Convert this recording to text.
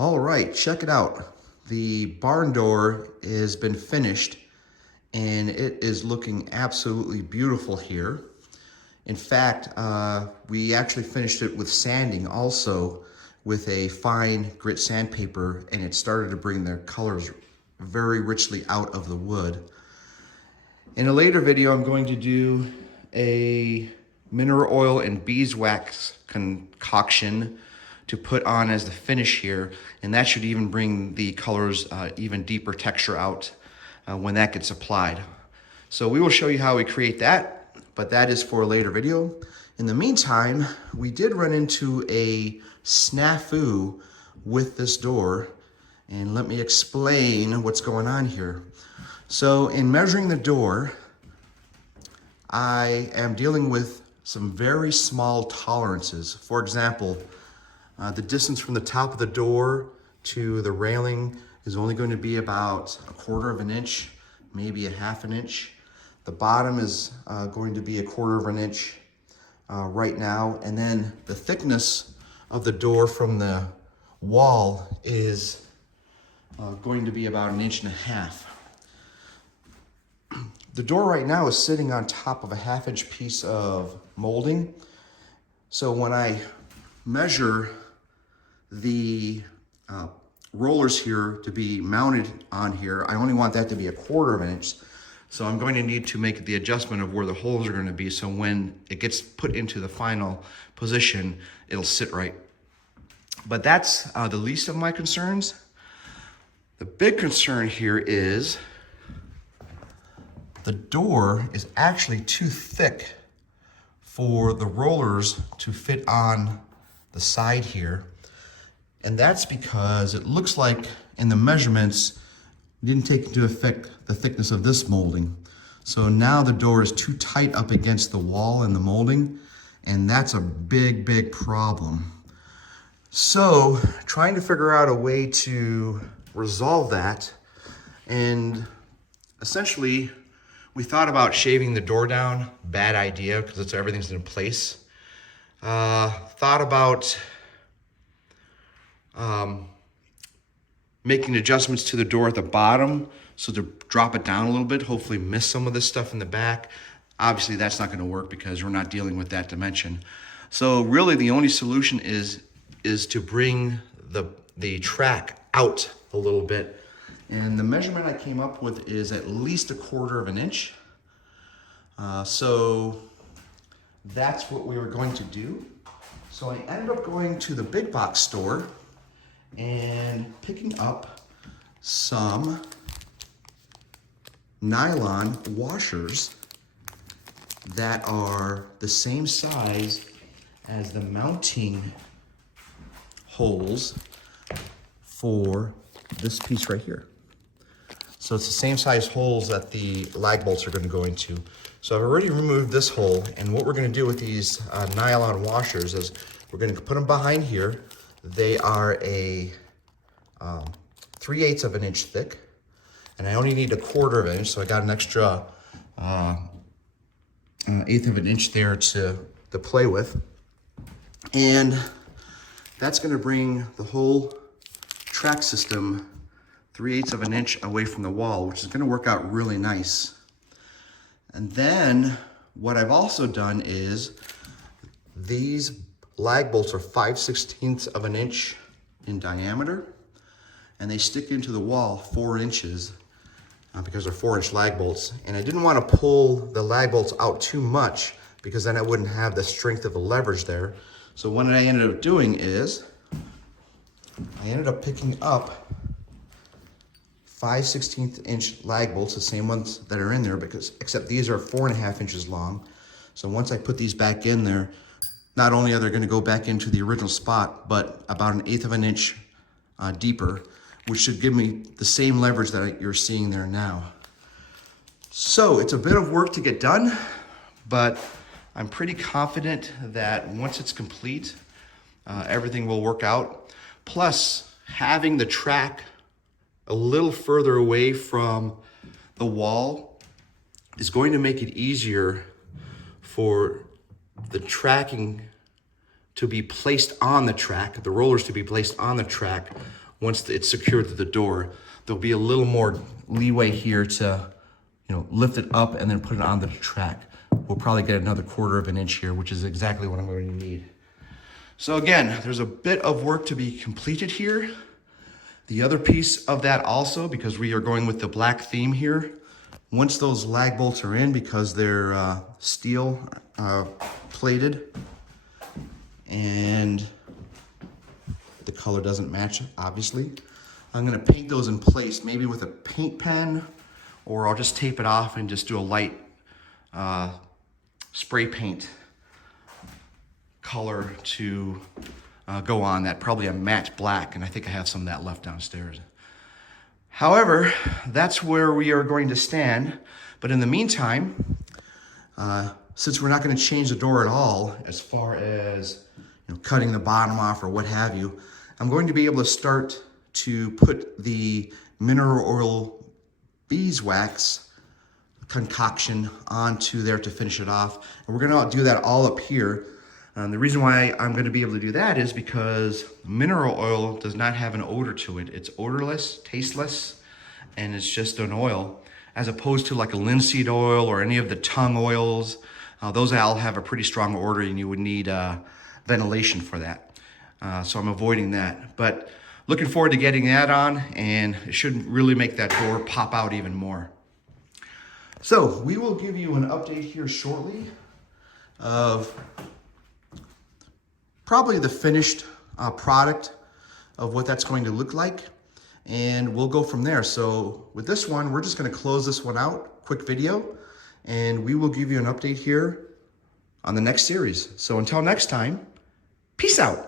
All right, check it out. The barn door has been finished and it is looking absolutely beautiful here. In fact, we actually finished it with sanding also with a fine grit sandpaper, and it started to bring the colors very richly out of the wood. In a later video, I'm going to do a mineral oil and beeswax concoction to put on as the finish here, and that should even bring the colors even deeper texture out when that gets applied. So we will show you how we create that, but that is for a later video. In the meantime, we did run into a snafu with this door, and let me explain what's going on here. So in measuring the door, I am dealing with some very small tolerances. For example, the distance from the top of the door to the railing is only going to be about 1/4 of an inch, maybe a 1/2 an inch. The bottom is going to be 1/4 of an inch right now. And then the thickness of the door from the wall is going to be about 1.5 inches. The door right now is sitting on top of a 1/2 inch piece of molding. So when I measure the rollers here to be mounted on here, I only want that to be 1/4 of an inch. So I'm going to need to make the adjustment of where the holes are going to be, so when it gets put into the final position, it'll sit right. But that's the least of my concerns. The big concern here is the door is actually too thick for the rollers to fit on the side here. And that's because it looks like in the measurements, we didn't take into effect the thickness of this molding. So now the door is too tight up against the wall and the molding, and that's a big, big problem. So trying to figure out a way to resolve that, and essentially we thought about shaving the door down. Bad idea, because everything's in place. Thought about making adjustments to the door at the bottom, so to drop it down a little bit, hopefully miss some of this stuff in the back. Obviously that's not going to work because we're not dealing with that dimension. So really the only solution is to bring the track out a little bit. And the measurement I came up with is at least 1/4 of an inch. So that's what we were going to do. So I ended up going to the big box store and picking up some nylon washers that are the same size as the mounting holes for this piece right here. So it's the same size holes that the lag bolts are going to go into. So I've already removed this hole, and what we're going to do with these nylon washers is we're going to put them behind here. They are a 3/8 of an inch thick, and I only need 1/4 of an inch, so I got an extra 1/8 of an inch there to play with. And that's going to bring the whole track system 3/8 of an inch away from the wall, which is going to work out really nice. And then what I've also done is these lag bolts are 5/16 of an inch in diameter, and they stick into the wall 4 inches because they're 4-inch lag bolts. And I didn't want to pull the lag bolts out too much because then I wouldn't have the strength of the leverage there. So what I ended up doing is I ended up picking up 5/16 inch lag bolts, the same ones that are in there, except these are 4.5 inches long. So once I put these back in there, not only are they going to go back into the original spot, but about 1/8 of an inch deeper, which should give me the same leverage that you're seeing there now. So it's a bit of work to get done, but I'm pretty confident that once it's complete, everything will work out. Plus, having the track a little further away from the wall is going to make it easier for the tracking to be placed on the track, the rollers to be placed on the track once it's secured to the door, there'll be a little more leeway here to, lift it up and then put it on the track. We'll probably get another 1/4 of an inch here, which is exactly what I'm going to need. So again, there's a bit of work to be completed here. The other piece of that also, because we are going with the black theme here, once those lag bolts are in, because they're steel plated and the color doesn't match, obviously, I'm gonna paint those in place, maybe with a paint pen, or I'll just tape it off and just do a light spray paint color to go on that, probably a matte black, and I think I have some of that left downstairs. However, that's where we are going to stand. But in the meantime, since we're not going to change the door at all, as far as cutting the bottom off or what have you, I'm going to be able to start to put the mineral oil beeswax concoction onto there to finish it off. And we're going to do that all up here. The reason why I'm going to be able to do that is because mineral oil does not have an odor to it. It's odorless, tasteless, and it's just an oil, as opposed to like a linseed oil or any of the tung oils. Those all have a pretty strong odor, and you would need ventilation for that. So I'm avoiding that. But looking forward to getting that on, and it should really make that door pop out even more. So we will give you an update here shortly of probably the finished product of what that's going to look like, and we'll go from there. So with this one, we're just going to close this one out, quick video, and we will give you an update here on the next series. So until next time, peace out.